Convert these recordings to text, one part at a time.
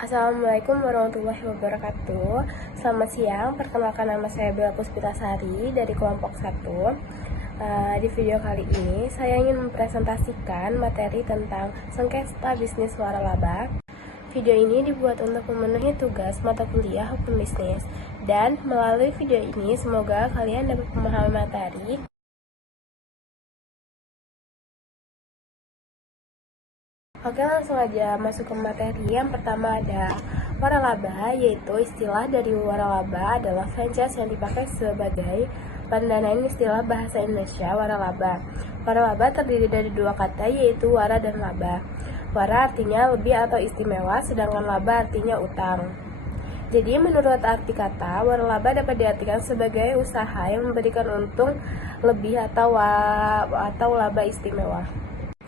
Assalamualaikum warahmatullahi wabarakatuh. Selamat siang, perkenalkan nama saya Bella Puspitasari dari kelompok 1. Di video kali ini saya ingin mempresentasikan materi tentang sengketa bisnis waralaba. Video ini dibuat untuk memenuhi tugas mata kuliah hukum bisnis, dan melalui video ini semoga kalian dapat memahami materi. Oke, langsung aja masuk ke materi. Yang pertama ada waralaba, yaitu istilah dari waralaba adalah franchise yang dipakai sebagai pendanaan istilah bahasa Indonesia waralaba. Waralaba terdiri dari dua kata, yaitu wara dan laba. Wara artinya lebih atau istimewa, sedangkan laba artinya utang. Jadi menurut arti kata, waralaba dapat diartikan sebagai usaha yang memberikan untung lebih atau laba istimewa.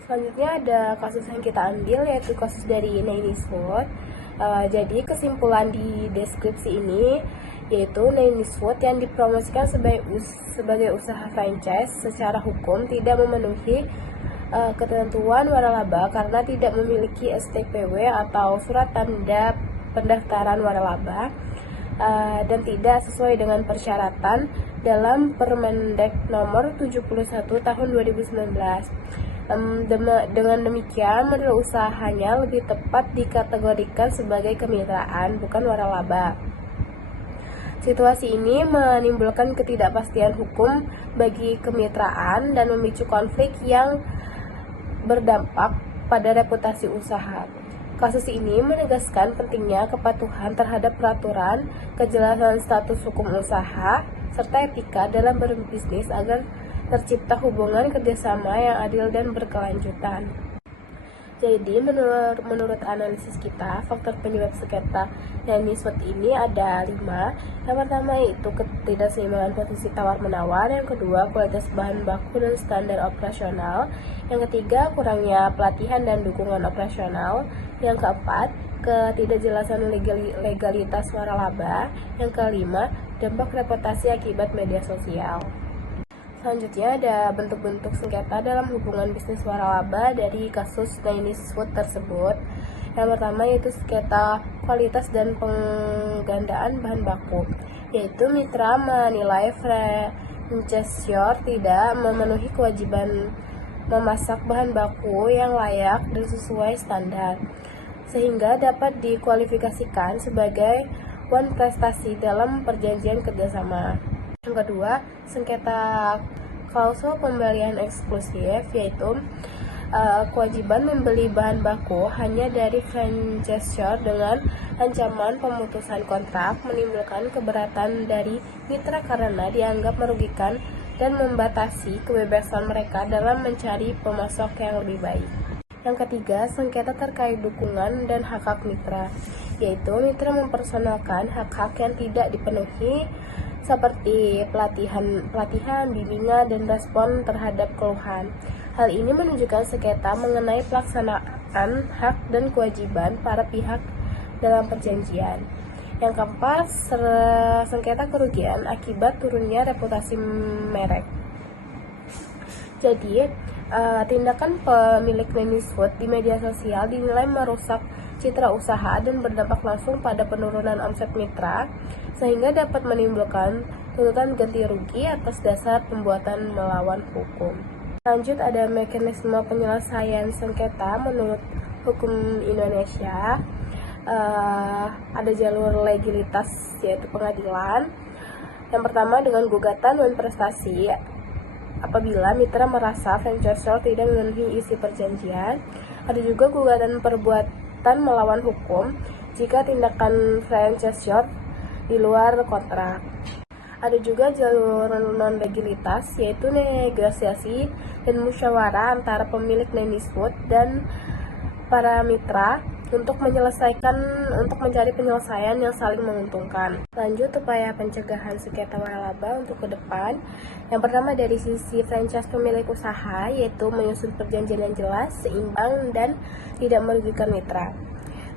Selanjutnya ada kasus yang kita ambil, yaitu kasus dari Nainist Food. Jadi kesimpulan di deskripsi ini yaitu Nainist Food yang dipromosikan sebagai usaha franchise secara hukum tidak memenuhi ketentuan waralaba karena tidak memiliki STPW atau surat tanda pendaftaran waralaba dan tidak sesuai dengan persyaratan dalam Permendek nomor 71 tahun 2019. Dengan demikian, model usahanya lebih tepat dikategorikan sebagai kemitraan, bukan waralaba. Situasi ini menimbulkan ketidakpastian hukum bagi kemitraan dan memicu konflik yang berdampak pada reputasi usaha. Kasus ini menegaskan pentingnya kepatuhan terhadap peraturan, kejelasan status hukum usaha, serta etika dalam berbisnis agar tercipta hubungan kerjasama yang adil dan berkelanjutan. Jadi menurut analisis kita, faktor penyebab sengketa Nainist Food ini ada 5. Yang pertama yaitu ketidakseimbangan posisi tawar-menawar. Yang kedua, kualitas bahan baku dan standar operasional. Yang ketiga, kurangnya pelatihan dan dukungan operasional. Yang keempat, ketidakjelasan legalitas waralaba. Yang kelima, dampak reputasi akibat media sosial. Selanjutnya ada bentuk-bentuk sengketa dalam hubungan bisnis waralaba dari kasus Nainist Food tersebut. Yang pertama yaitu sengketa kualitas dan penggandaan bahan baku, yaitu mitra menilai franchisor tidak memenuhi kewajiban memasak bahan baku yang layak dan sesuai standar, sehingga dapat dikualifikasikan sebagai one prestasi dalam perjanjian kerjasama. Yang kedua, sengketa klausul pembelian eksklusif, yaitu kewajiban membeli bahan baku hanya dari franchisor dengan ancaman pemutusan kontrak, menimbulkan keberatan dari mitra karena dianggap merugikan dan membatasi kebebasan mereka dalam mencari pemasok yang lebih baik. Yang ketiga, sengketa terkait dukungan dan hak-hak mitra, yaitu mitra mempersonalkan hak-hak yang tidak dipenuhi seperti pelatihan, bimbingan, dan respon terhadap keluhan. Hal ini menunjukkan sengketa mengenai pelaksanaan hak dan kewajiban para pihak dalam perjanjian. Yang keempat, sengketa kerugian akibat turunnya reputasi merek. Jadi, tindakan pemilik Nainist Food di media sosial dinilai merusak citra usaha dan berdampak langsung pada penurunan omset mitra, sehingga dapat menimbulkan tuntutan ganti rugi atas dasar pembuatan melawan hukum. Lanjut ada mekanisme penyelesaian sengketa menurut hukum Indonesia. Ada jalur legalitas yaitu pengadilan. Yang pertama dengan gugatan non prestasi apabila mitra merasa franchisor tidak memenuhi isi perjanjian. Ada juga gugatan perbuatan melawan hukum jika tindakan franchisor di luar kontrak. Ada juga jalur non-legalitas, yaitu negosiasi dan musyawarah antara pemilik Nainist Food dan para mitra untuk mencari penyelesaian yang saling menguntungkan. Lanjut, upaya pencegahan sengketa waralaba untuk ke depan. Yang pertama dari sisi franchise pemilik usaha, yaitu menyusun perjanjian yang jelas, seimbang, dan tidak merugikan mitra.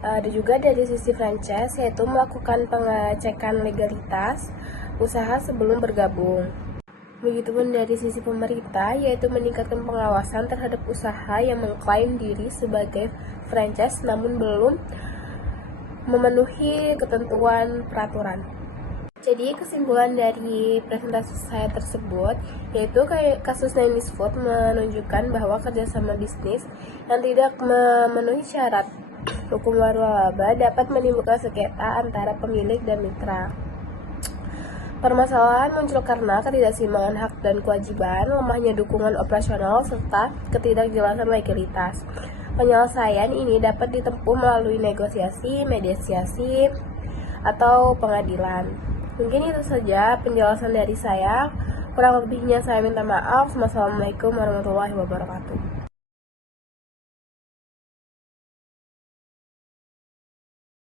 Ada juga dari sisi franchise, yaitu melakukan pengecekan legalitas usaha sebelum bergabung. Begitupun dari sisi pemerintah, yaitu meningkatkan pengawasan terhadap usaha yang mengklaim diri sebagai franchise namun belum memenuhi ketentuan peraturan. Jadi kesimpulan dari presentasi saya tersebut yaitu kasus Chinese Food menunjukkan bahwa kerjasama bisnis yang tidak memenuhi syarat hukum waralaba dapat menimbulkan sengketa antara pemilik dan mitra. Permasalahan muncul karena ketidakseimbangan hak dan kewajiban, lemahnya dukungan operasional, serta ketidakjelasan legalitas. Penyelesaian ini dapat ditempuh melalui negosiasi, mediasi, atau pengadilan. Mungkin itu saja penjelasan dari saya. Kurang lebihnya saya minta maaf. Wassalamualaikum warahmatullahi wabarakatuh.